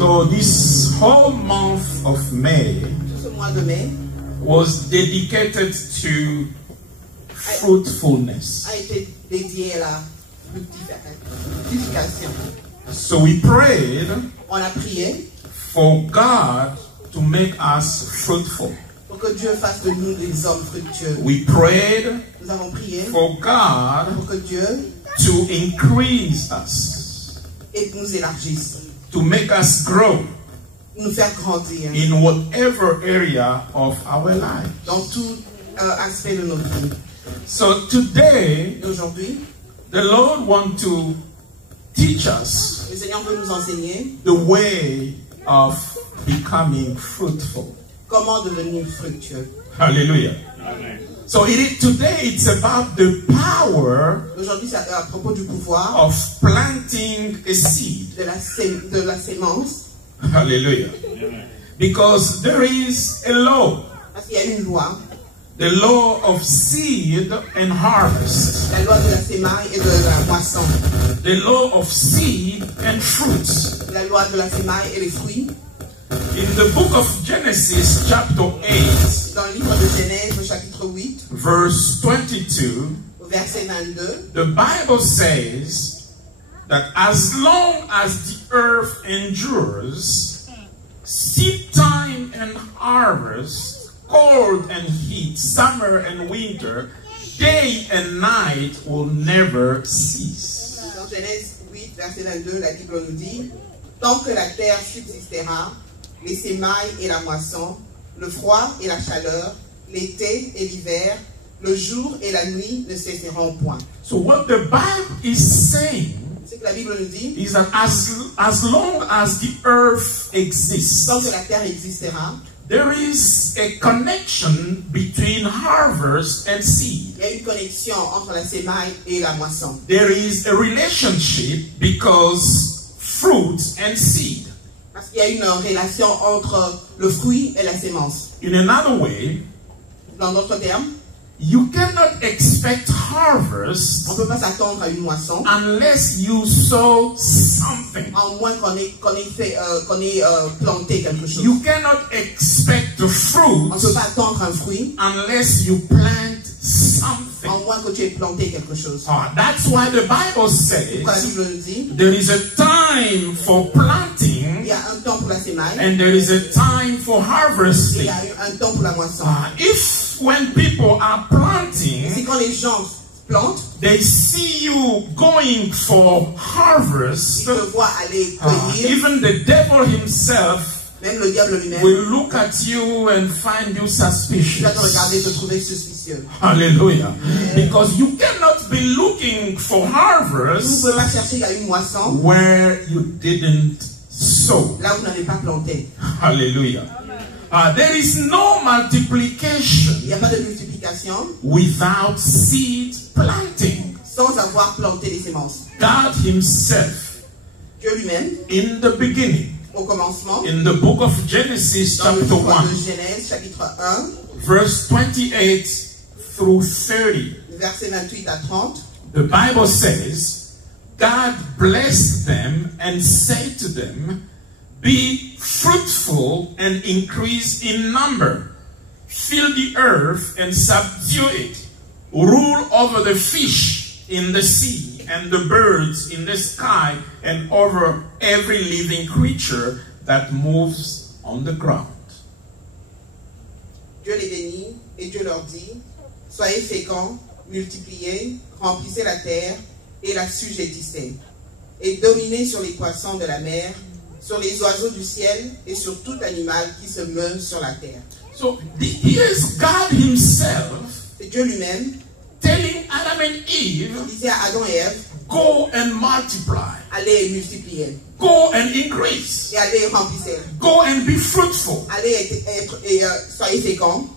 So this whole month of May Tout ce mois de mai was dedicated to fruitfulness. a été dédié à la fructification. So we prayed On a prié for God to make us fruitful. pour que Dieu fasse de nous des hommes fructueux. We prayed Nous avons prié for God pour que Dieu to increase us, nous élargisse, to make us grow nous faire grandir in whatever area of our life. dans tout aspect de notre vie. So today, Et aujourd'hui, the Lord wants to teach us le Seigneur veut nous enseigner the way of becoming fruitful. comment devenir fructueux. Hallelujah. So today it's about the power Aujourd'hui, c'est à propos du pouvoir of planting a seed. de la sémence, Hallelujah. Because there is a law, parce qu'il y a une loi, the law of seed and harvest, la loi de la sémaille et de la moisson, the law of seed and fruits. la loi de la sémaille et les fruits. In the book of Genesis, chapter 8, Dans le livre de Genèse, au chapitre 8, verse 22, au verset 22, the Bible says that as long as the earth endures, seed time and harvest, cold and heat, summer and winter, day and night will never cease. dans Genèse 8, verset 22, la Bible nous dit: tant que la terre subsistera, les sémailles et la moisson, le froid et la chaleur, l'été et l'hiver, le jour et la nuit ne cesseront point. So what the Bible is saying Ce que la Bible nous dit, is that as long as the earth exists, tant que la terre existera, there is a connection between harvest and seed. il y a une connexion entre la sémaille et la moisson. There is a relationship because fruits and seed. Parce qu'il y a une relation entre le fruit et la sémence. In another way, Dans d'autres termes, you cannot expect on harvest ne peut pas s'attendre à une moisson, unless you sow something. à moins qu'on ait planté quelque chose. You cannot expect the fruit On ne peut pas attendre un fruit, unless you plant something. à moins que tu aies planté quelque chose. That's why the Bible Pourquoi la says Bible nous dit, there is a time for il planting y a un temps pour la sémaille, and there is a time for et il harvesting. y a un temps pour la moisson. If when people are Et planting, c'est quand les gens plantent, they see you going for ils harvest, te voient aller cueillir, even the devil himself même le diable lui-même, will look at you and find you il va te regarder et te suspicious. trouver suspicieux. Hallelujah. Because you cannot be looking for Vous ne harvest pouvez pas chercher à une moisson where you didn't sow. là où vous n'avez pas planté. Hallelujah. There is no Il multiplication n'y a pas de multiplication without seed planting. sans avoir planté les sémences. God himself, Dieu lui-même, in the beginning, au commencement, in the book of Genesis dans le chapter livre 1, de Genèse, chapitre 1, verse 28 through 30, versets 28 à 30, the Bible says, God blessed them and said to them, be fruitful and increase in number. Fill the earth and subdue it. Rule over the fish in the sea and the birds in the sky and over every living creature that moves on the ground. Dieu les bénit et Dieu leur dit: soyez féconds, multipliez, remplissez la terre et la sujettissez, et dominez sur les poissons de la mer, sur les oiseaux du ciel et sur tout animal qui se meut sur la terre. So here's God himself C'est Dieu lui-même telling Adam and qui Eve, disait à Adam et Ève: go and multiply, allez et multipliez, go and increase, et allez et remplissez, go and be fruitful. allez et soyez féconds.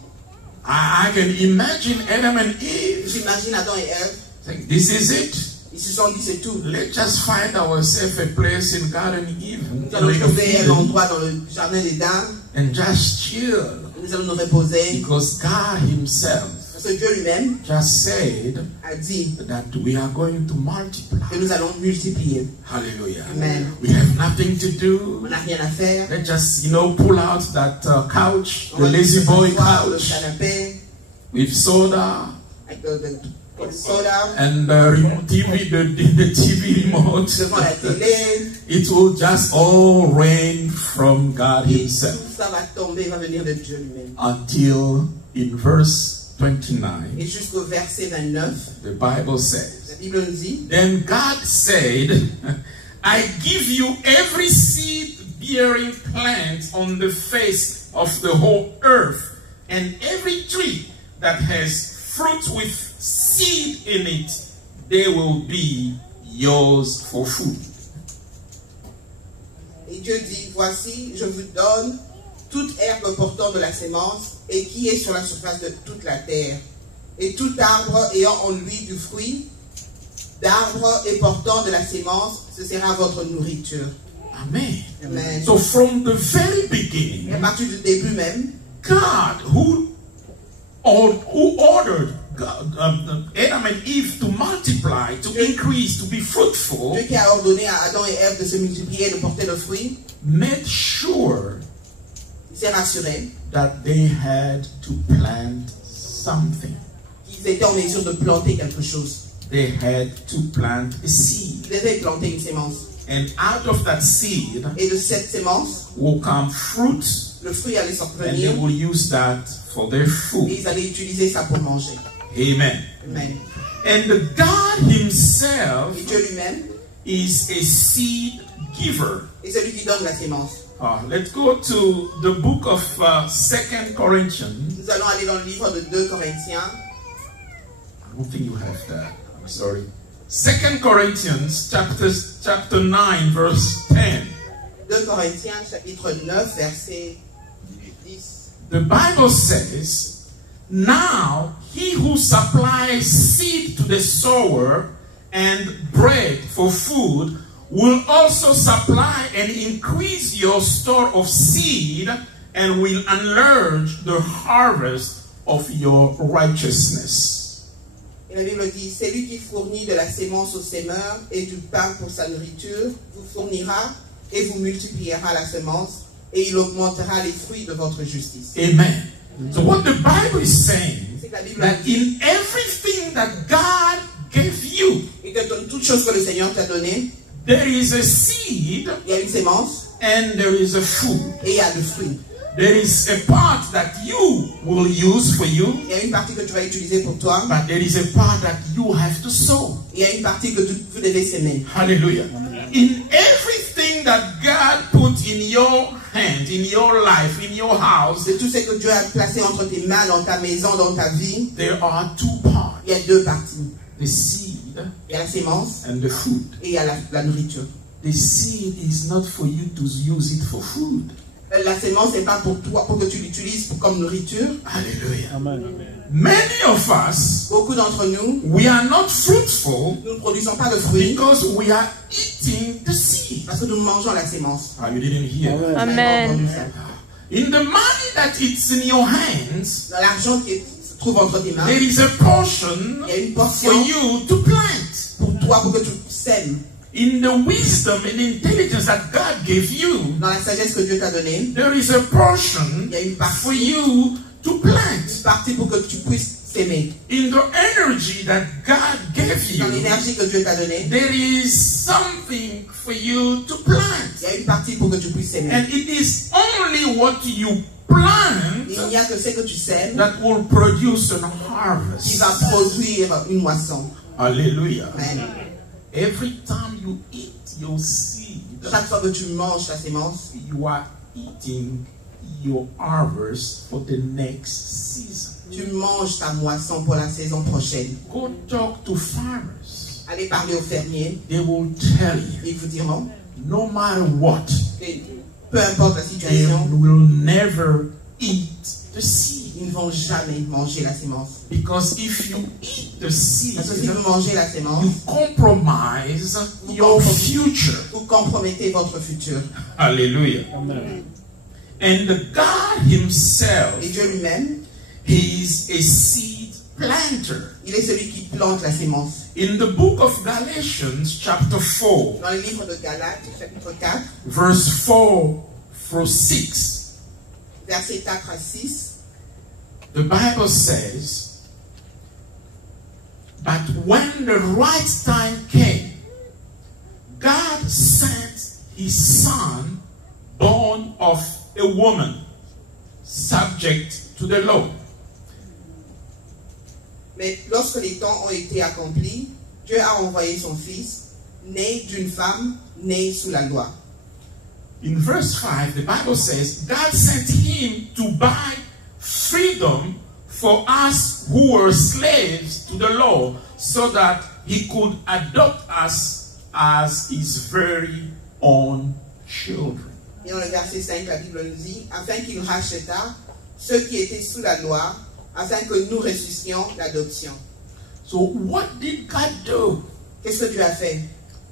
I can imagine Adam and Eve J'imagine Adam et Ève, saying, this is it. ils se sont dit: c'est tout. Let's just find ourselves a place in Garden Eden, Nous allons trouver un endroit dans le jardin d'Éden, and just chill, nous allons nous reposer, because God himself parce Parce que Dieu lui-même just said a dit that we are going to multiply. que nous allons multiplier. Hallelujah. Amen. We have nothing to do. On n'a rien à faire. Let's just, pull out that couch, On the va lazy juste boy s'asseoir, le couch canapé with soda avec le soda and TV, the TV remote. devant la télé. It will just all rain from God Et Himself tout ça va tomber, va venir de Dieu lui-même. until in verse 29, Et jusqu'au verset 29, the Bible la says, Bible nous dit, Then God said, I give you every seed-bearing plant on the face of the whole earth, and every tree that has fruit with seed in it, they will be yours for food. et Dieu dit, voici, je vous donne toute herbe portant de la sémence et qui est sur la surface de toute la terre, et tout arbre ayant en lui du fruit d'arbre et portant de la sémence, ce sera votre nourriture. Amen. Amen. So from the very beginning, Et à partir du début même, God, who ordered Adam and Eve to multiply, to increase, to be fruitful, Dieu qui a ordonné à Adam et Ève de se multiplier et de porter le fruit, made sure il s'est rassuré that they had to plant something. qu'ils étaient en mesure de planter quelque chose. They had to plant a seed. Ils devaient planter une sémence. And out of that seed Et de cette sémence, will come fruit, le fruit allait s'en and they venir will use that for their et food. ils allaient utiliser ça pour manger. Amen. Amen. And God Himself Et Dieu lui-même is a seed giver. est celui qui donne la sémence. Let's go to the book of 2 Corinthians. Nous allons aller dans le livre de 2 Corinthiens. I don't think you have that. I'm sorry. 2 Corinthians chapter 9 verse 10. 2 Corinthiens chapitre 9 verset 10. The Bible says, Now he who supplies seed to the sower and bread for food will also supply and increase your store of seed and will enlarge the harvest of your righteousness. Et la Bible dit, c'est lui qui fournit de la sémence au semeur et du pain pour sa nourriture, vous fournira et vous multipliera la semence et il augmentera les fruits de votre justice. Amen. So what the Bible is saying, C'est que la Bible that dit, in everything that God gave you, et que dans toute chose que le Seigneur t'a donnée, there is a seed il y a une sémence and there is a food. et il y a du fruit. There is a part that you will use for you, Il y a une partie que tu vas utiliser pour toi, but there is a part that you have to sow. et il y a une partie que vous devez s'aimer. Hallelujah. In everything that God put in your hand, in your life, in your house, De tout ce que Dieu a placé entre tes mains, dans ta maison, dans ta vie, there are two parts. il y a deux parties. The seed Il y a la sémence and the food. et il y a la nourriture. The seed is not for you to use it for food. La sémence n'est pas pour toi, pour que tu l'utilises comme nourriture. Hallelujah. Amen. Many of us, Beaucoup d'entre nous, we are not fruitful nous ne produisons pas de fruits because we are eating the seed. parce que nous mangeons la sémence. You didn't hear that. Vous avez Amen. entendu ça. In the money that it's in your hands, Dans l'argent qui se trouve entre tes mains, there is a portion il y a une for portion you to plant. pour toi, pour que tu sèmes. In the wisdom and intelligence that God gave you, Dans la sagesse que Dieu t'a donnée, there is a portion il y a une for partie, you to plant. partie pour que tu puisses s'aimer. In the energy that God gave Dans you, l'énergie que Dieu t'a donnée, there is something for you to plant. il y a une partie pour que tu puisses s'aimer. And it is only what you plant Il n'y a que ce que tu sèmes that will produce a qui va harvest. produire une moisson. Hallelujah. Amen. Every time you eat your seed, Chaque fois que tu manges ta sémence, you are eating your harvest for the next season. tu manges ta moisson pour la saison prochaine. Go talk to farmers. Allez parler aux fermiers, They will tell you, ils vous diront no matter what, que peu importe la they situation, will never eat the seed. ils ne vont jamais manger la sémence. Because if you eat the seed, Parce que si vous mangez la sémence, you compromise your future. vous compromettez votre futur. Hallelujah. Amen. And God Himself, Et Dieu lui-même He is a seed planter. Il est celui qui plante la sémence. In the book of Galatians, chapter 4, Dans le livre de Galates, chapitre 4, verse 4 through 6, versets 4 à 6, the Bible says, "But when the right time came, God sent his son, born of a woman, subject to the law." mais lorsque les temps ont été accomplis, Dieu a envoyé son fils, né d'une femme, née sous la loi. In verse 5, the Bible says, God sent him to buy freedom for us who were slaves to the law, so that he could adopt us as his very own children. Et dans le verset 5, la Bible nous dit, afin qu'il racheta ceux qui étaient sous la loi, afin que nous ressuscitions l'adoption. So what did God do Qu'est-ce que Dieu a fait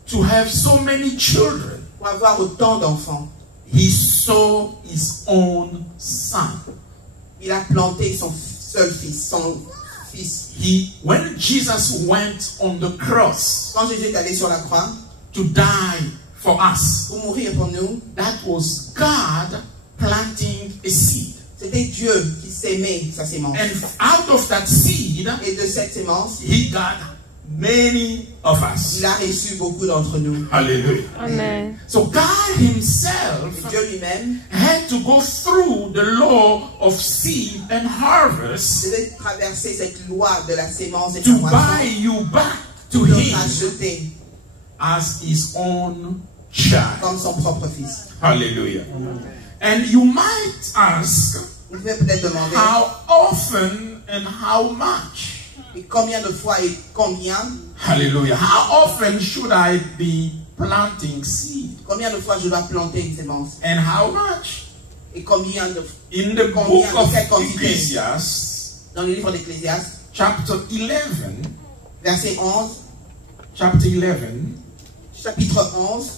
to have so many children? pour avoir autant d'enfants? He saw his own son. Il a planté son seul fils, son fils. When Jesus went on the cross Quand Jésus est allé sur la croix to die for us, pour mourir pour nous, that was God planting a seed. c'était Dieu qui s'aimait sa sémence. And out of that seed, Et de cette sémence, he got many of us. il a reçu beaucoup d'entre nous. Hallelujah. Amen. So God himself Et Dieu lui-même had to go through the law of seed and harvest devait traverser cette loi de la sémence et de to la buy moisson you back to pour le him racheter as his own child. comme son propre fils. Hallelujah. And you might ask, Vous pouvez peut-être demander, how often and how much? et combien de fois et combien Hallelujah. How often should I be planting seed? Combien de fois je dois planter une sémence? And how much? Et combien de In the book Combien, of quelle quantité? Ecclesiastes, dans le livre d'Ecclésiaste, chapter 11, verset 11, chapter 11, chapitre 11,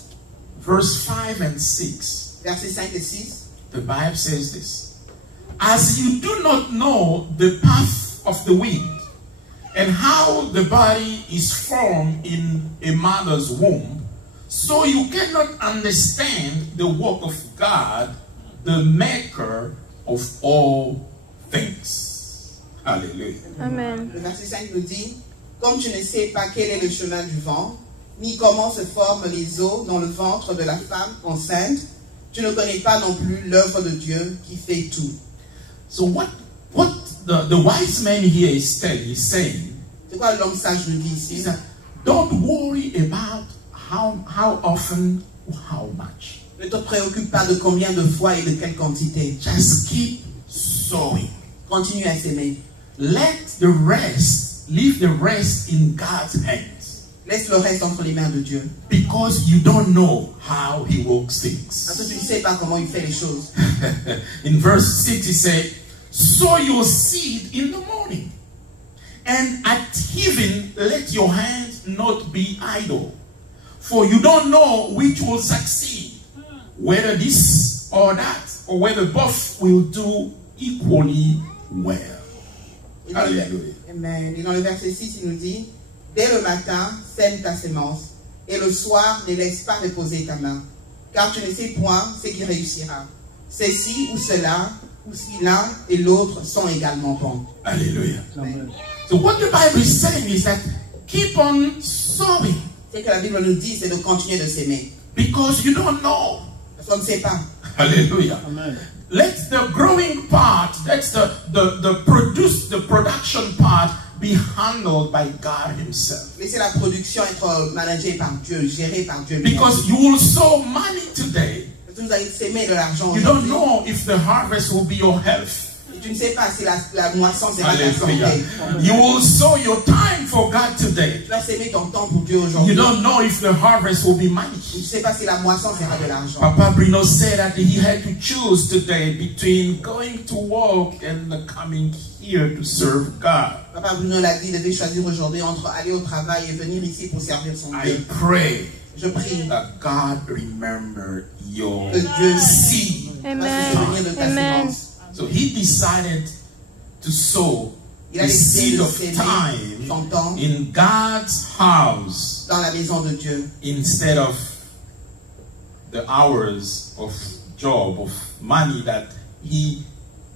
verse 5 and 6, versets 5 et 6. the Bible says this. As you do not know the path of the wind, and how the body is formed in a mother's womb, so you cannot understand the work of God, the maker of all things. Hallelujah. Amen. Le verset 5 nous dit, comme tu ne sais pas quel est le chemin du vent, ni comment se forment les os dans le ventre de la femme enceinte, tu ne connais pas non plus l'œuvre de Dieu qui fait tout. So what the wise man here is saying C'est quoi l'homme sage nous dit is ici? that don't worry about how often or how much. Ne te préoccupe pas de combien de fois et de quelle quantité. Just keep sowing. Continue à s'aimer. Leave the rest in God's hands. Laisse le reste entre les mains de Dieu. Because you don't know how he works Parce que things. tu ne sais pas comment il fait les choses. In verse 6 he said, sow your seed in the morning, and at even let your hand not be idle. For you don't know which will succeed, whether this or that, or whether both will do equally well. Et dans le- Hallelujah. Amen. Et dans le verset 6, il nous dit, dès le matin, sème ta sémence, et le soir, ne laisse pas reposer ta main, car tu ne sais point ce qui réussira. C'est ci ou cela, ou si l'un et l'autre sont également bons. Hallelujah. Amen. So what the Bible is saying is that keep on sowing, Ce que la Bible nous dit, c'est de continuer de s'aimer. because you don't know. Parce qu'on ne sait pas. Hallelujah. Let the growing part, that's the production part, be handled by God himself. Laissez la production être managée par Dieu, gérée par Dieu. Because you will sow money today. Parce que vous allez s'aimer de l'argent You don't aujourd'hui. know if the harvest will be your health. Et tu ne sais pas si la moisson sera ta Hallelujah. santé. You will sow your time for God today. Tu vas s'aimer ton temps pour Dieu You aujourd'hui. don't know if the harvest will be money. Tu ne sais pas si la moisson sera de l'argent. Papa Bruno said that he had to choose today between going to work and coming here to serve God. Papa Bruno l'a dit, il devait choisir aujourd'hui entre aller au travail et venir ici pour servir son I Dieu. pray Je prie that God remember your que Dieu seed. va se Amen. souvenir de ta Amen. sémence. So he decided to sow Il a the décidé seed de of s'aimer time son temps in God's house dans la maison de Dieu, instead of the hours of job, of money that he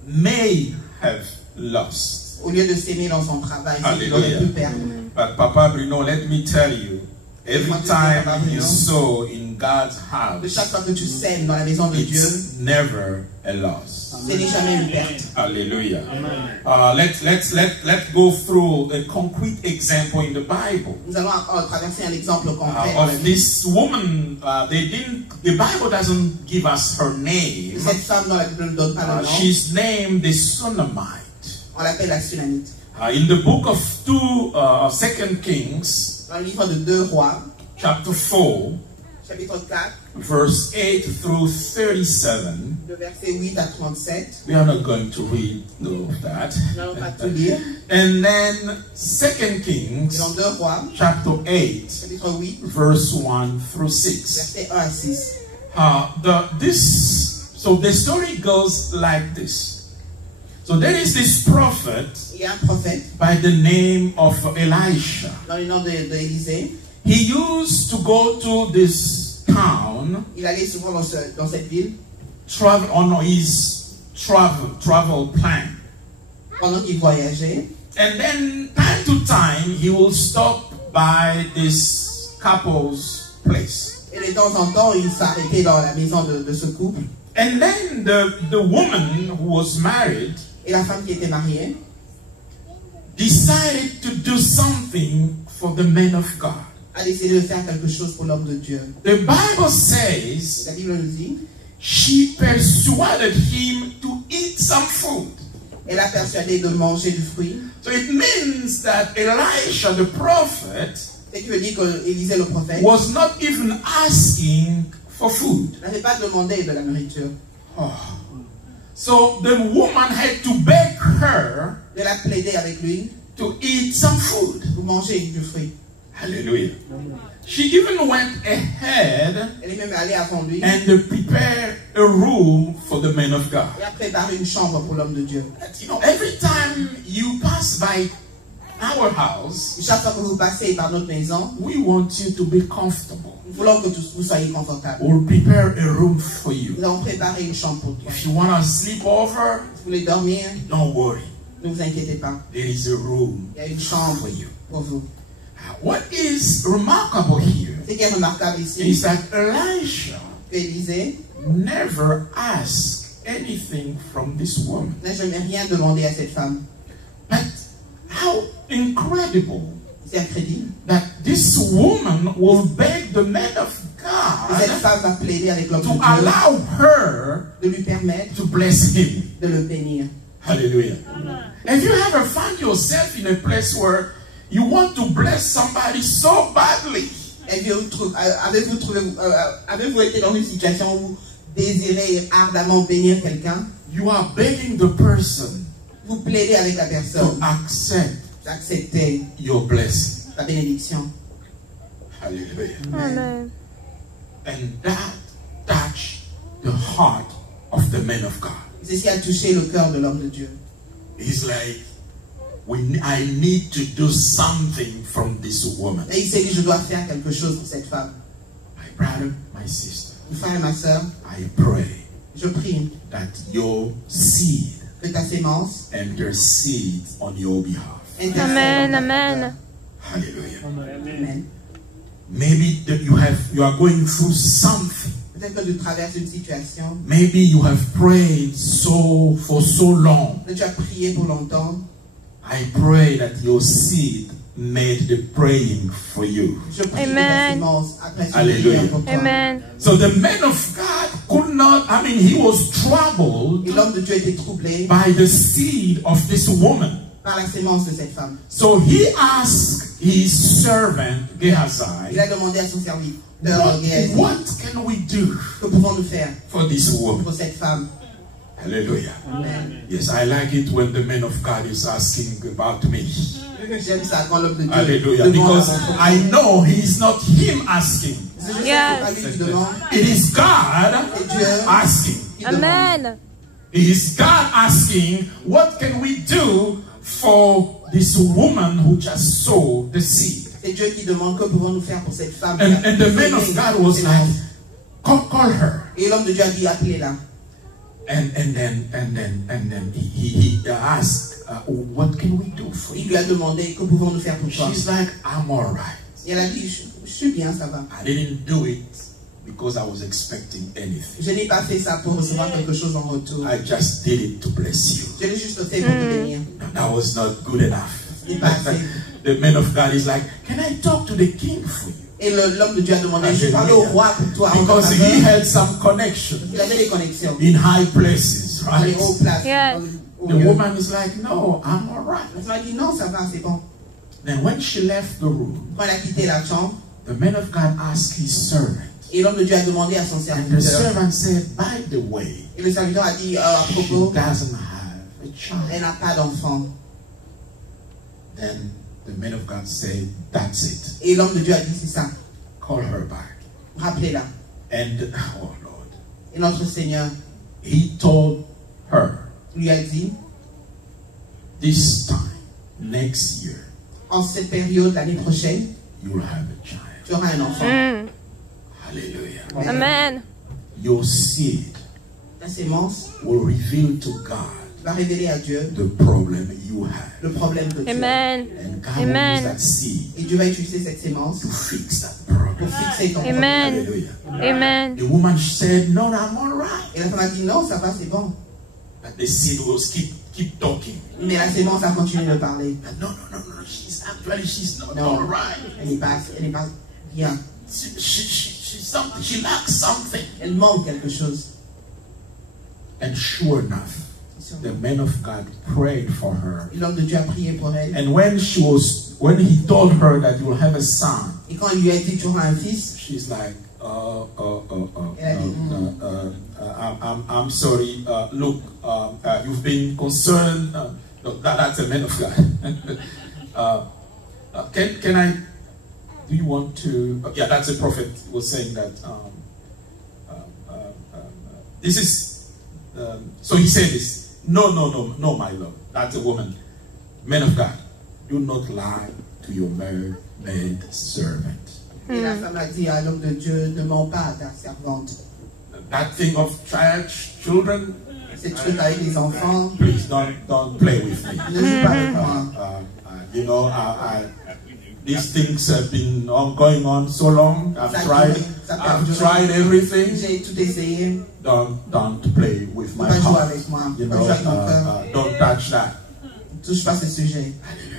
may have lost. au lieu de s'aimer dans son travail, c'est qu'il aurait Hallelujah. pu perdre. But Papa Bruno, let me tell you, every time you sow in God's De house, chaque fois que tu sèmes dans la maison de Dieu, it's never a loss. ce n'est jamais une perte. Hallelujah. Let's go through a concrete example in the Bible. Nous allons traverser un exemple concret dans la Of vie this woman. The Bible doesn't give us her de name. cette femme dont la Bible ne donne pas le nom. She's named the Sunamite. On l'appelle la Sunamite. In the book of 2 Kings, Dans le livre de 2 Rois, chapter 4, chapitre 4, verse 8 through 37. de verset 8 à 37. We are not going to read all of that. Nous n'allons pas tout lire. And then 2 Kings, Et dans 2 Rois, chapter 8, chapitre 8, verse 1 through 6. verset 1 à 6. So the story goes like this. So there is this prophet Il y a un prophète by the name of Elisha. dans le nom d'Élisée. He used to go to this town, Il allait souvent dans cette ville travel on his travel plan. pendant qu'il voyageait. And then time to time he will stop by this couple's place. Et de temps en temps, il s'arrêtait dans la maison de ce couple. And then the woman who was married Et la femme qui était mariée decided to do something for the man of God. a décidé de faire quelque chose pour l'homme de Dieu. The Bible says La Bible nous dit, she persuaded him to eat some food. elle a persuadé de manger du fruit. So it means that Elisha, the prophet, Ce qui veut dire qu'Élisée le prophète was not even asking for food. n'avait pas demandé de la nourriture. Oh. So the woman had to beg her Elle a plaidé avec lui to eat some food. pour manger du fruit. Hallelujah. She even went ahead Elle est même allée avant lui and prepared a room for the man of God. et a préparé une chambre pour l'homme de Dieu. You know, every time you pass by our house, Chaque fois que vous passez par notre maison, we want you to be comfortable. nous voulons que vous soyez confortables. We'll prepare a room for you. Nous avons préparé une chambre pour toi. If you want to sleep over, Si vous voulez dormir, don't worry. ne vous inquiétez pas. There is a room Il y a une chambre for you. pour vous. What is remarkable here Ce qui est remarquable ici, is that Elisha que Élisée never asked anything from this woman. n'a jamais rien demandé à cette femme. But how incredible C'est incroyable. that this woman will beg the man of Et cette God femme va plaider avec l'homme to de Dieu allow her de lui permettre to bless him. de le bénir. Hallelujah. Have you ever found yourself in a place where you want to bless somebody so badly? Avez-vous été dans une situation où vous désirez ardemment bénir quelqu'un? You are begging the person Vous plaidez avec la to personne accept d'accepter your blessing. la bénédiction. Hallelujah. Amen. And that touched the heart of the man of God. C'est ce qui a touché le cœur de l'homme de Dieu. He's like, I need to do something from this woman. Et il s'est dit, je dois faire quelque chose pour cette femme. My brother, my sister, Mon frère et ma soeur, I pray je prie that your seed que ta sémence intercede on your behalf. intercède Amen, en ta amen. faveur. Hallelujah. Amen. Maybe that you are going through something. Peut-être que tu traverses une situation, Maybe you have prayed for so long. que tu as prié pour longtemps. I pray that your seed made the praying for you. Je prie que ta Amen. sémence après Alléluia. pour toi. Amen. So the man of God could not, he was troubled Et l'homme de Dieu était troublé by the seed of this woman. par la sémence de cette femme. So he asked his servant Il Gehazi, a demandé à son serviteur Géhazi, what can we do que pouvons-nous faire for this woman? pour cette femme? Hallelujah. Amen. Yes, I like it when the man of God is asking about me. J'aime ça quand l'homme de Dieu Hallelujah. demande Because à son I know he is not him asking. C'est juste Yes. pas lui qui demande, It is God c'est Dieu asking. qui demande. Amen. It is God asking, what can we do for this woman who just sowed the seed. C'est Dieu qui demande que pouvons-nous faire pour cette femme. And the man of God was like, call her. Et l'homme de Dieu a dit, appelez-la. And then he asked, what can we do for Il you? lui a demandé, que pouvons-nous faire pour toi? She's like, I'm all right. Et elle a dit, je suis bien, ça va. I didn't do it because I was expecting anything. Je n'ai pas fait ça pour recevoir quelque chose en retour. I just did it to bless you. Je l'ai juste fait pour te bénir. That was not good enough. Ce n'est pas assez. The man of God is like, can I talk to the king for you? Et l'homme de Dieu a demandé, je parle au roi pour toi. En Because ta he faveur. had some connection Il avait des connexions. in high places, Dans les right? hauts places. Yes. Au The lieu. woman is like, no, I'm all right. Elle m'a dit, non, ça va, c'est bon. Then when she left the room, Quand elle a quitté la chambre, the man of God asked his servant. et l'homme de Dieu a demandé à son And the serviteur. servant said, by the way, Et le serviteur a dit, à she propos, doesn't have a elle child. n'a pas d'enfant. Then the man of God said, that's it. Et l'homme de Dieu a dit, c'est ça. Call her back. Rappelez-la. And, oh Lord, Et notre Seigneur he told her, lui a dit, this time, next year, en cette période, l'année prochaine, you'll have a child. tu auras un enfant. Mm. Hallelujah. Amen. Your seed La sémence will reveal to God va révéler à Dieu the problem you have. le problème que tu as. Amen. And God will Amen. use that seed Et Dieu va utiliser cette sémence to fix that pour problem. fixer ton problème. Amen. Hallelujah. Amen. The woman said, no, I'm all right. Et la femme a dit, non, ça va, c'est bon. But the seed was keep talking. Mais la sémence a continué de parler. And no, she's not No. all right. Elle n'est pas bien. She lacks something. Elle manque quelque chose. And sure enough, the man of God prayed for her. Et l'homme de Dieu a prié pour elle. And when he told her that you will have a son, Et quand il lui a dit, tu auras un fils, she's like, Elle a dit, I'm sorry. Look, you've been concerned. That's a man of God. Can I? Do you want to? Yeah, that's a prophet. Was saying that. This is. So he said this. No, my love. That's a woman. Man of God, do not lie to your maid servant. et la femme a dit à l'homme de Dieu, ne mens pas à ta servante. That thing of children, Cette truc avec les enfants, please don't play with me. ne joue pas avec moi. You know, these things have been going on so long. I've tried everything. J'ai tout essayé. Don't play with Ne my pas jouer heart. avec moi. You Ne know, pas jouer avec mon cœur. don't touch that. Ne touche pas ce sujet. Hallelujah.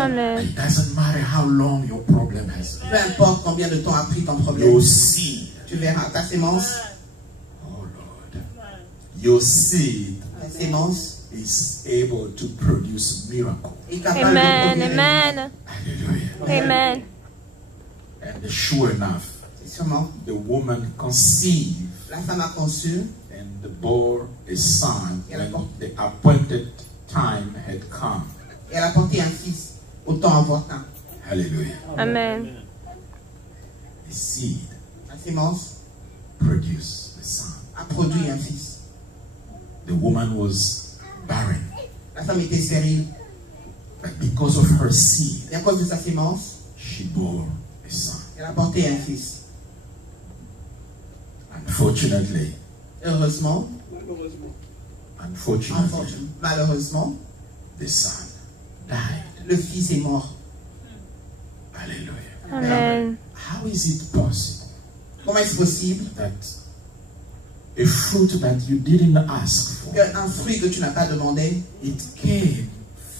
Amen. It doesn't matter how long your problem has been. Peu importe combien de temps a pris ton problème. Your seed, Tu verras ta sémence. oh Lord, your seed La sémence is able to produce miracles. est capable Amen. de produire. Amen. Hallelujah. Amen. And sure enough, C'est sûrement. the woman conceived La femme a conçu. and bore a son when the appointed time had come. Et elle a porté un fils au temps important. Hallelujah. Amen. The seed La sémence produced the son. a produit un fils. The woman was barren, La femme était stérile. but because of her seed, Et à cause de sa sémence, she bore a son. elle a porté un fils. Unfortunately, Heureusement, malheureusement, the son died. le fils est mort. Hallelujah. Amen. How is it possible Comment est-ce possible that a fruit that you didn't ask for, qu'un fruit que tu n'as pas demandé it came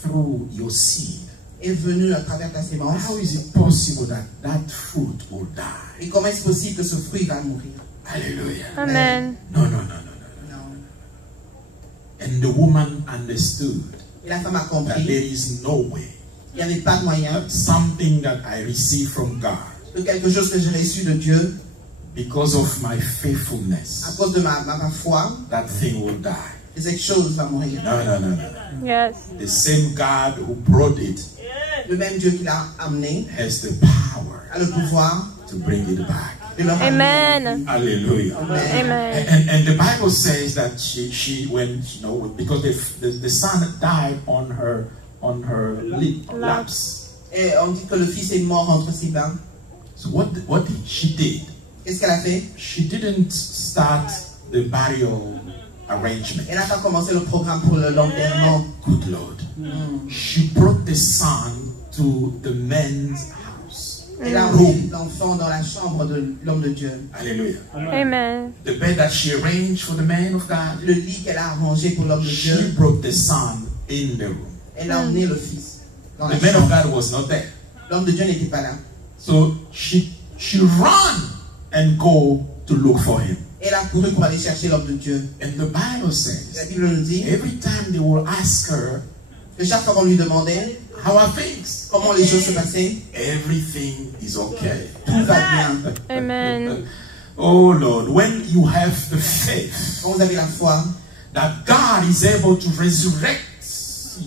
through your seed? est venu à travers ta sémence? How is it possible that that fruit will die? Et comment est-ce possible que ce fruit va mourir? Hallelujah. Amen. No. Non. And the woman understood Et la femme a that compris there is no way qu'il n'y avait pas de moyen that something that I receive from God que quelque chose que j'ai reçu de Dieu, because of my à faithfulness, cause de ma foi, that thing will die. que cette chose va mourir. No. Yes. The same God who brought it Le même Dieu qui l'a amené has the power a le pouvoir to bring it back. de le ramener. Amen. Hallelujah. Amen. And the Bible says that she when because the son died on on her laps. Et on dit que le fils est mort entre ses mains. So what she did? Qu'est-ce qu'elle a fait? She didn't start the burial arrangement. Elle n'a pas commencé le programme pour l'enterrement. Good Lord. She brought the son to the man's house. Elle a emmené l'enfant dans la chambre de l'homme de Dieu. Hallelujah. Amen. The bed that she arranged for the man of God, Le lit qu'elle a arrangé pour l'homme de she Dieu, brought the son in the room. elle a emmené le fils dans la The man of chambre. God was not there. L'homme de Dieu n'était pas là. So she ran and go to look for him. Elle a couru pour aller chercher l'homme de Dieu. And the Bible La says, Bible nous dit every time they will ask her, que chaque fois qu'on lui demandait how are things? comment les choses se passaient, Everything is okay. tout va bien. Amen. Oh Lord, when you have the faith Quand vous avez la foi that God is able to resurrect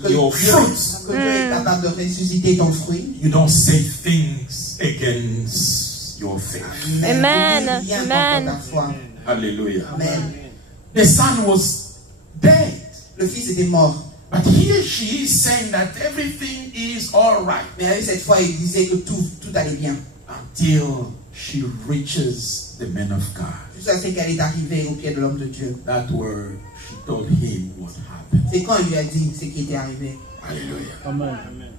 que your Dieu, fruits, que Dieu est capable de ressusciter ton fruit, you don't say things against your faith. Amen. Tu dis rien Amen. contre ta foi. Hallelujah. Amen. The son was dead. Le fils était mort. But here she is saying that everything is all right Mais avec cette fois, il disait que tout allait bien. until she reaches the man of God. Jusqu'à ce qu'elle est arrivée au pied de l'homme de Dieu. That where she told him what happened. C'est quand il lui a dit ce qui était arrivé. Hallelujah. Amen.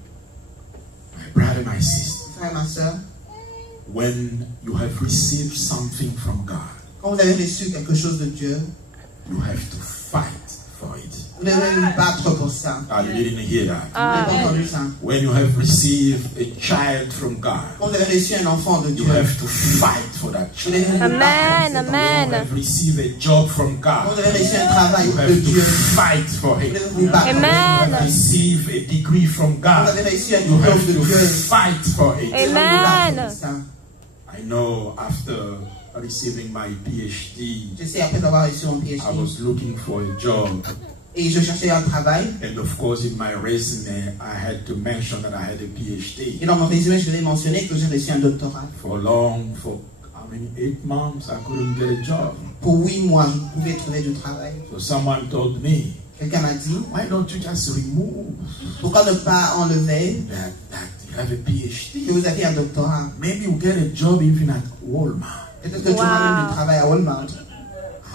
My brother, my sister, Frère et ma soeur, when you have received something from God, quand vous avez reçu quelque chose de Dieu, you have to fight for it. vous devez vous battre pour ça. You didn't hear that. Vous n'avez pas Amen. entendu ça. When you have received a child from God, Quand vous avez reçu un enfant de you Dieu, have to fight for that vous devez child. vous battre pour Amen. cet enfant. When you Amen. have received a job from Quand God, vous avez reçu un travail you de have to Dieu, fight for vous it. devez vous battre. Amen. You have received a degree from Vous God, avez reçu un you diplôme have de to Dieu. fight for it. Vous devez vous battre Amen. pour ça. I know after receiving my PhD, Je sais, après avoir reçu mon I PhD, was looking for a job. et je cherchais un travail, And of course, in my resume, I had to mention that I had a et PhD. dans mon résumé, je devais mentionner que j'ai reçu un doctorat. For 8 months, I couldn't get a job. Pour 8 mois, je pouvais trouver du travail. So someone told me, Quelqu'un m'a dit, why don't you just remove pourquoi ne pas enlever that you have a que PhD? vous avez un doctorat? Maybe you get a job even at Walmart. Peut-être que tu auras même du travail à Walmart.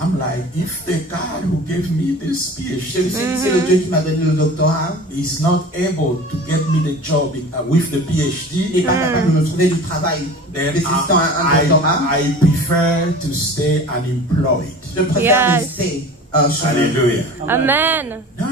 I'm like, if the God who gave me this Je me suis PhD dit, c'est le Dieu qui m'a donné le doctorat. is not able to get me the job with the Il n'est PhD, pas capable de me trouver du travail then nécessitant un doctorat. I prefer to stay unemployed. Je préfère Yes. rester chômeur. Hallelujah. Amen. No.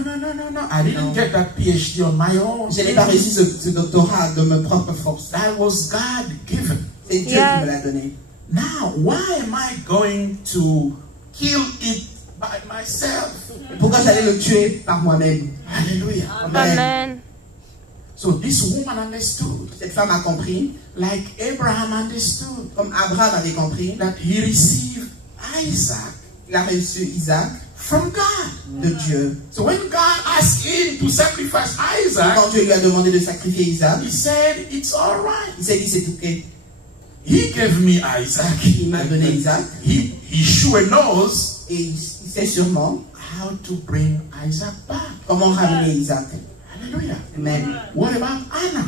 I didn't get that PhD on my own. Je n'ai pas reçu ce doctorat de mes propres forces. That was God given. C'est Dieu Yes. qui me l'a donné. Now, why am I going to kill it by myself? Et pourquoi j'allais le tuer par moi-même? Hallelujah. Amen. Amen. So this woman understood, Cette femme a compris, like Abraham understood, comme Abraham avait compris, that he received Isaac il a reçu Isaac from God. de Dieu. So when God asked him to sacrifice Et Isaac, quand Dieu lui a demandé de sacrifier Isaac, he said, it's all right. il s'est dit c'est ok. He gave me Isaac. Il m'a donné Isaac He sure knows et il sait sûrement how to bring Isaac back. comment ramener Isaac. Hallelujah. Amen. What about Anna?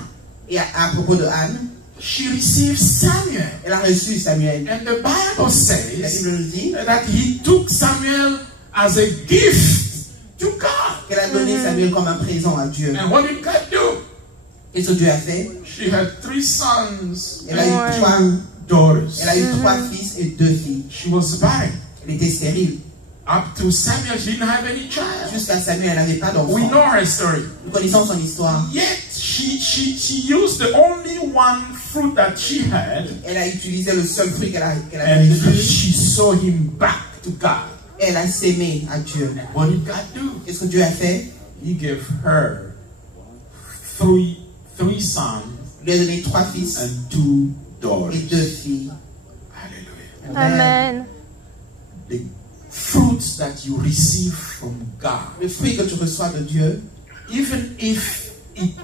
Et à propos de Anne, She received Samuel. elle a reçu Samuel. And the Bible La says Bible nous dit that he took Samuel as a gift to God. qu'elle a donné Samuel comme un présent à Dieu. And what did God do? Qu'est-ce que Dieu a fait? She had 3 sons Elle a eu and trois, 2 daughters. elle a eu 3 fils et 2 filles. She was barren. Elle était stérile. Up to Samuel, she didn't have any child. Jusqu'à Samuel, elle n'avait pas We d'enfant. know her story. Nous connaissons son histoire. Yet she used the only one fruit that she had, Elle a utilisé le seul fruit qu'elle avait and reçu. she saw him back to God. Elle a sémé à Dieu. What did God do? Qu'est-ce que Dieu a fait? He gave her three sons Il lui a donné 3 fils and 2 et daughters. 2 filles. Hallelujah. Amen. The fruits that you receive from God, Le fruit que tu reçois de Dieu, even if it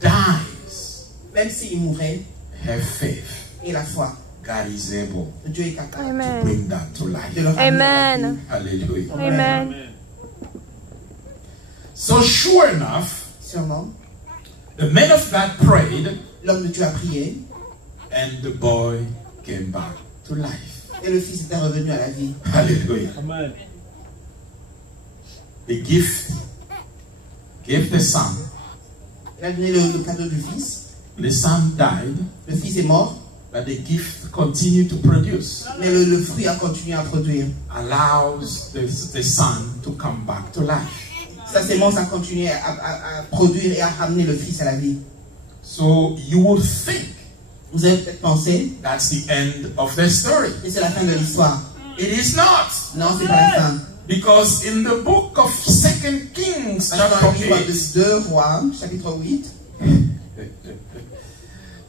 dies, même s'il mourait, have faith. et la foi, God is able que Dieu est capable to Amen. bring that to de life. le ramener à la Amen. vie. Hallelujah. Amen. So sure enough, Sûrement, The man of God prayed, L'homme de Dieu a prié and the boy came back to life. et le fils était revenu à la vie. Hallelujah. Amen. The gift gave the son. Il a donné le cadeau du fils. The son died, Le fils est mort, but the gift continued to produce. mais le fruit a continué à produire. Allows the son to come back to life. Sa sémence a continué à produire et à ramener le fils à la vie. So you would think Vous avez peut-être pensé that's the end of the story. que c'est la fin de l'histoire. It is not. Non, c'est pas la fin. Because in the book of 2 Kings, Parce que dans le livre chapter de 2 Rois, chapitre 8, 8,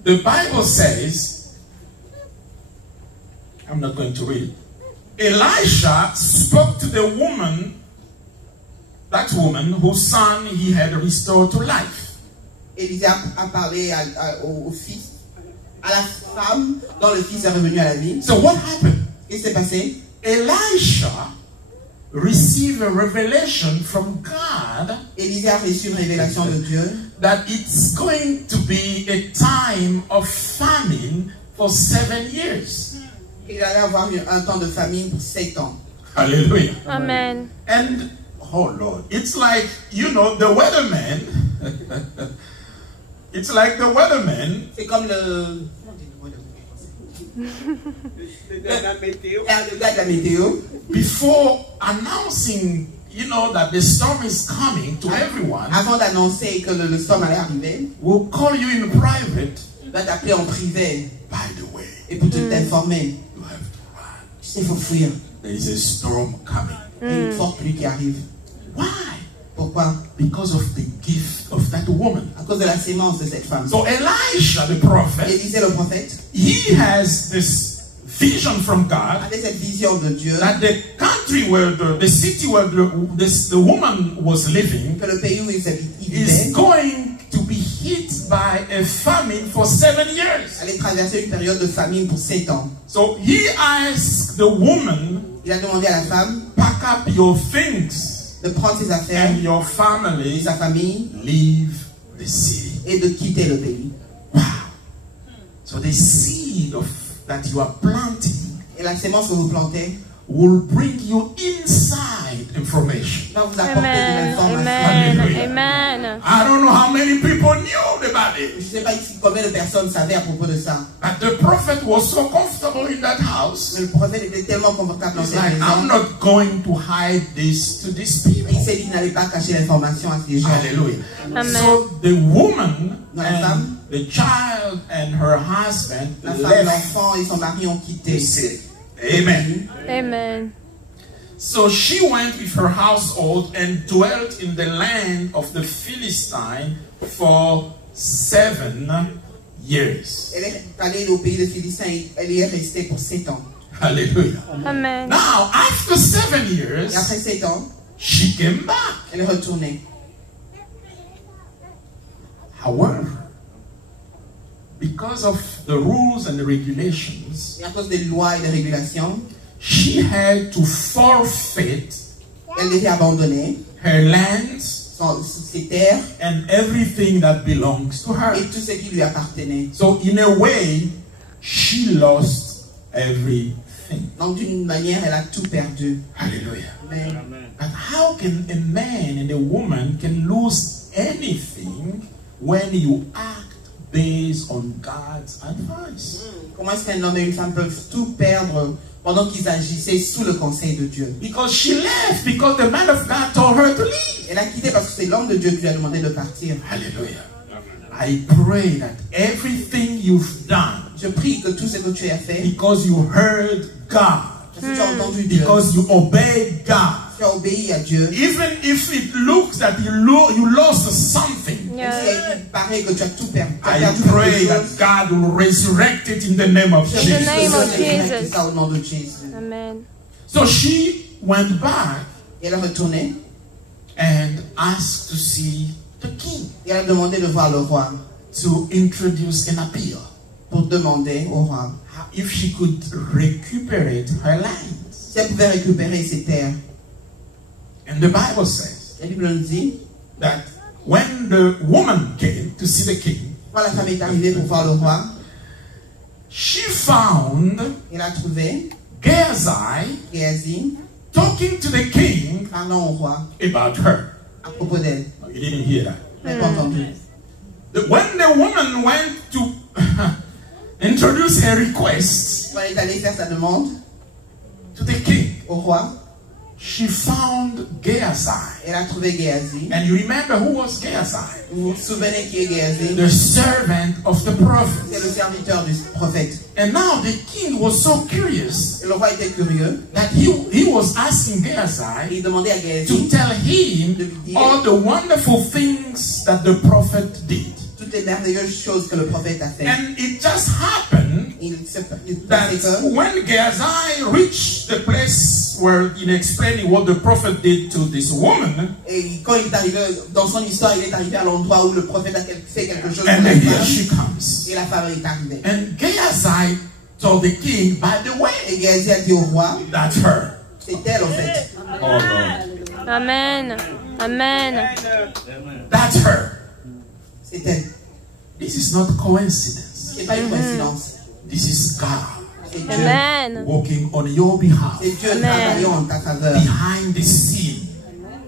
the Bible says, I'm not going to read it. Elisha spoke to the woman, that woman whose son he had restored to life. Élisée a parlé au fils, à la femme dont le fils est revenu à la vie. So what happened? Qu'est-ce qui s'est passé? Elisha received a revelation from God Élisée a reçu une révélation de Dieu that it's going to be a time of famine for 7 years. qu'il allait avoir un temps de famine pour 7 ans. Hallelujah. Amen. And, oh Lord, it's like, you know, the weatherman, it's like the weatherman C'est comme le... Le gars de la météo. Le gars de la météo, before announcing, you know, that the storm is coming to everyone, avant d'annoncer que le storm allait arriver, will call you in private. va t'appeler en privé By the way, et pour t'informer. you have to run. Tu sais, il faut fuir. There is a storm coming. Il y a une forte pluie qui arrive. Why? Pourquoi? Because of the gift of that woman. À cause de la sémence de cette femme. So Elisha, the prophet, Élisée le prophète he has this vision from God avait cette vision de Dieu that the country where the city where the woman was living que le pays où il is vivait going to be hit by a famine for 7 years. allait traverser une période de famine pour 7 ans. So he asked the woman, Il a demandé à la femme pack up your things de prendre ses affaires and your et family, sa famille leave the city. et de quitter le pays. Wow. So the seed of that you are planting Et la sémence que vous plantez will bring you inside information. va vous apporter de Amen. l'information. Amen. Hallelujah. Amen. I don't know how many people knew about Je it, ne sais pas ici combien de personnes savaient à propos de ça. but the prophet was so comfortable in that house. Mais le prophète était tellement confortable dans He's cette like, I'm maison. not going to hide this to these people. Il s'est dit qu'il n'allait pas cacher l'information à ces gens. Hallelujah. Amen. So the woman La and femme. the child and her husband La femme, left l'enfant et son mari ont quitté. the city. Amen. Amen. So she went with her household and dwelt in the land of the Philistine for 7 years. Elle est allée au pays de Philistins et elle y est restée pour 7 ans. Hallelujah. Amen. Now, after 7 years, Et après 7 ans, she came back. elle est retournée. However, because of the rules and the regulations, Et à cause des lois et des régulations, she had to forfeit elle devait abandonner her lands ses terres and everything that belongs to her. et tout ce qui lui appartenait. So in a way, she lost everything. Donc d'une manière, elle a tout perdu. Hallelujah. Mais But how can a man and a woman can lose anything when you act based on God's advice? comment est-ce qu'un homme et une femme peuvent tout perdre pendant qu'ils agissaient sous le conseil de Dieu? Because she left because the man of God told her to leave. Elle a quitté parce que c'est l'homme de Dieu qui lui a demandé de partir. Hallelujah. I pray that everything you've done Je prie que tout ce que tu as fait, because you heard God, parce que tu as entendu Dieu, because you obeyed God, tu as obéi à Dieu, even if it looks that you lost something, même Yeah. si il paraît que tu as tout perdu, tu as I perdu pray quelque that chose, God will resurrect it in the name of je In the prie Jesus. name of que Dieu résurrecte Jesus. ça au nom de Jésus. Amen. So she went back Et elle est retournée and asked to see the king et elle a demandé de voir le roi to introduce an appeal pour demander au roi if she could recuperate her lands. si elle pouvait récupérer ses terres. And the Bible says La Bible nous dit that when the woman came to see the king, Quand la femme est arrivée pour voir le roi, she found elle a trouvé Gehazi Géasi talking to the king parlant au roi about her. à propos d'elle. No, you didn't hear that. Vous n'avez pas entendu. When the woman went to introduce her request Quand elle est allée faire sa demande to the king, au roi, she found Gehazi. elle a trouvé Géasi. And you remember who was Gehazi? Vous vous souvenez qui est Géasi? The servant of the C'est prophet. le serviteur du prophète. And now the king was so curious Et le roi était curieux. that he was asking Gehazi Il demandait à to Géasi tell him all the wonderful things that the prophet did. toutes les merveilleuses choses que le prophète a fait. And it just happened Il that pensait que when Gehazi reached the place where in explaining what the prophet did to this woman, et quand il est arrivé dans son histoire, il est arrivé à l'endroit où le prophète a fait quelque chose and pour la here femme, she comes. et la femme est arrivée. And Gehazi told the king, by the way, Et Géasi a dit au roi, that's her. c'est elle en fait. Oh Lord, Amen. Amen. that's her. C'est elle. This is not coincidence. C'est pas une coïncidence. This is God C'est Dieu. Amen. working on your behalf, C'est Dieu Amen. travaillant en ta faveur, behind the scene,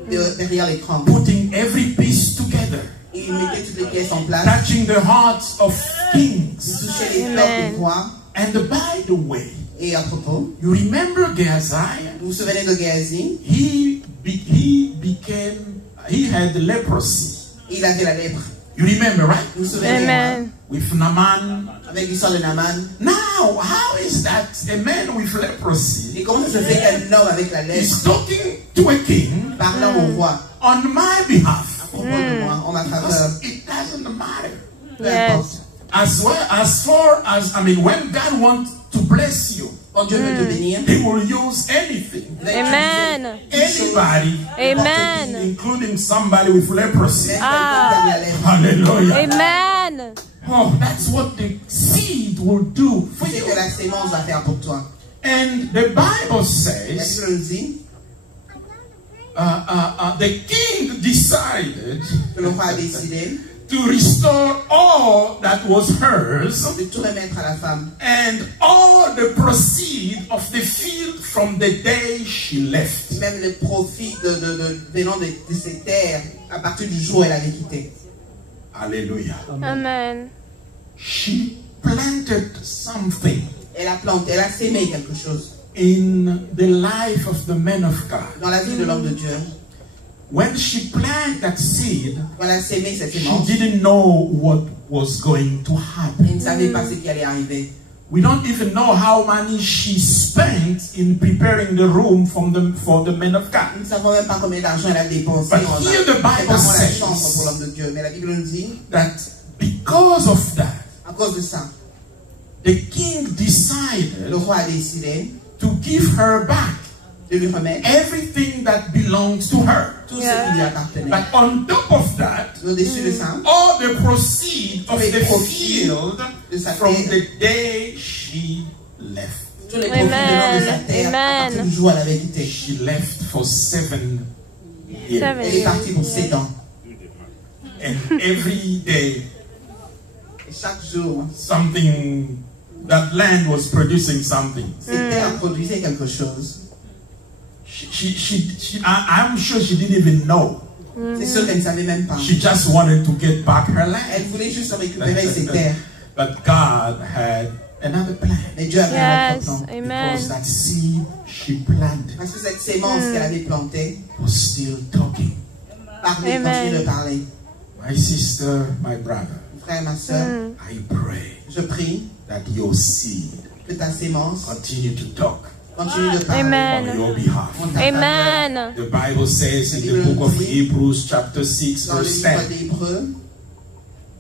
derrière l'écran. putting every piece together, Et il mettait toutes les pièces en place. touching the hearts of Il kings. touchait les cœurs Amen. du roi. And by the way, Et à propos, you remember Gehazi? vous vous souvenez de Géasi? He had leprosy. Il avait la lèpre. You remember, right? Vous vous souvenez? Amen. With Naaman. Avec l'histoire de Naaman. Now, how is that a man with leprosy Et comment ça se fait qu'un homme avec la lèpre is talking to a king parlant au roi on my behalf? à propos de moi, en ma faveur? Because it doesn't matter. Peu importe. Yes. As far as, when God wants to bless you, Quand Dieu veut te bénir, He will use anything. il va Amen. utiliser Anybody, Amen. including somebody with leprosy. même quelqu'un qui a la lèpre. Hallelujah. Amen. Oh, that's what the seed will do for C'est you. que la sémence va faire pour toi. And the Bible La says Bible nous dit the king decided que le roi a décidé to restore all that was hers de tout remettre à la femme. and all the proceed of the field from the day she left. Même le profit venant de ses terres à partir du jour où elle avait quitté. Hallelujah. Amen. She planted something Elle a planté, elle a sémé quelque chose in the life of the man of God. dans la vie de l'homme de Dieu. When she planted that seed, Quand elle a sémé cette she sémence, didn't know what was going to happen. elle ne savait pas ce qui allait arriver. We don't even know how money she spent in preparing the room for the men of God. Nous ne savons même pas combien d'argent elle a dépensé But en here the Bible préparant la says chambre pour l'homme de Dieu. Mais la Bible nous dit, That because of that, à cause de ça, the king le decided roi a décidé to give her back de lui remettre everything that belongs to her. tout ce qui lui appartenait. But on top of that, Au-dessus de ça, all the proceeds of les the profits field de sa from terre. the day she left. tous les profits venant de sa terre, à Amen. partir du jour où elle avait quitté. She left for 7 years. 7 Elle est partie pour 7 ans. And every day, Et chaque jour, something, that land was producing something. cette terre produisait quelque chose. I'm sure she didn't even know. C'est sûr qu'elle ne savait même pas. She just wanted to get back her land. Elle voulait juste récupérer ses terres. But God had another plan. Mais Dieu avait un autre Yes. plan. Amen. Because that seed she planted Parce que cette sémence qu'elle avait plantée was still talking. parlait, Amen. continue de parler. My sister, my brother, Mon frère et ma soeur, I pray je prie that your seed que ta sémence continue to talk continue de parler Amen. on your behalf. en ta faveur. Amen. The Bible says in the book of Hebrews chapter 6 Dans le verse livre 10, d'Hébreux,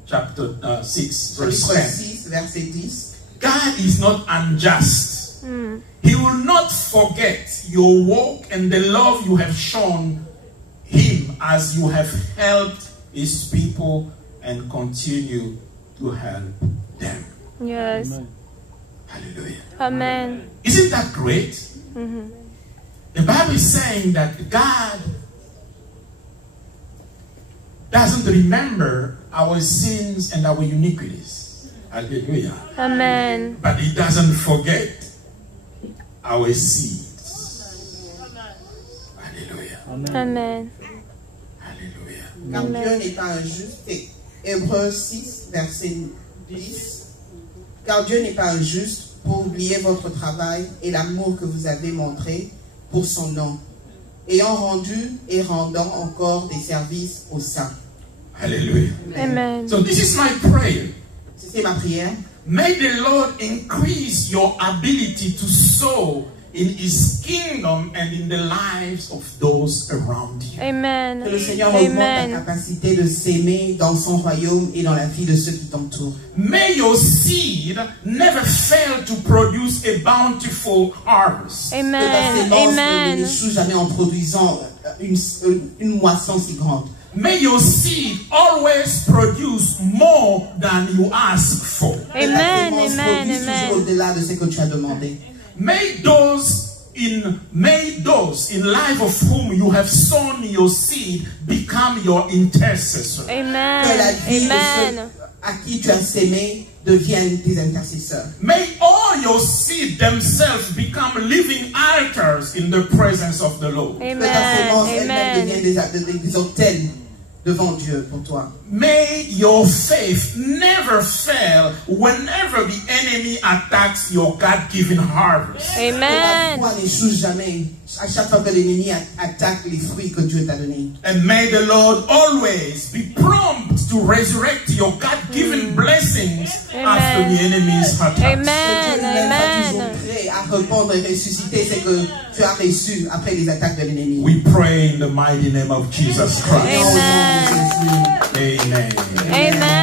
chapter 6 verse chapitre 10, 6, verset 10, God is not unjust. He will not forget your work and the love you have shown him as you have helped his people and continue to help them. Yes. Hallelujah. Amen. Isn't that great? The Bible is saying that God doesn't remember our sins and our iniquities. Hallelujah. Amen. But he doesn't forget our seeds. Hallelujah. Amen. Hallelujah. Car Dieu n'est pas injuste. C'est Hébreux 6, verset 10. Car Dieu n'est pas injuste pour oublier votre travail et l'amour que vous avez montré pour son nom, ayant rendu et rendant encore des services aux saints. Hallelujah. Amen. So this is my prayer. C'est ma prière. May the Lord increase your ability to sow in His kingdom and in the lives of those around you. Amen. Que le Seigneur augmente ta Amen. capacité de s'aimer dans son royaume et dans la vie de ceux qui t'entourent. May your seed never fail to produce a bountiful harvest. Que ta Amen. sémence ne Amen. n'échoue jamais en produisant une moisson si grande. May your seed always produce more than you ask for. Que ta Amen. sémence Amen. produise toujours Amen. au-delà de ce que tu as demandé. May those in life of whom you have sown your seed become your intercessor. Que la Amen. vie de Amen. ceux à qui tu as sémé deviennent tes intercesseurs. May all your seed themselves become living altars in the presence of the Lord. Que ta sémence Amen. elle-même devienne Amen. des autels devant Dieu pour toi. May your faith never fail whenever the enemy attacks your God-given harvest. Que ta Amen. foi n'échoue jamais à chaque fois que l'ennemi attaque les fruits que Dieu t'a donnés. And may the Lord always be prompt to resurrect your God-given blessings after the enemy's attacks. Que Amen. Dieu lui-même soit toujours Amen. prêt à répondre et ressusciter ce que tu as reçu après les attaques de l'ennemi. We pray in the mighty name of Jesus Christ. Au nom de Jésus. Amen. Amen.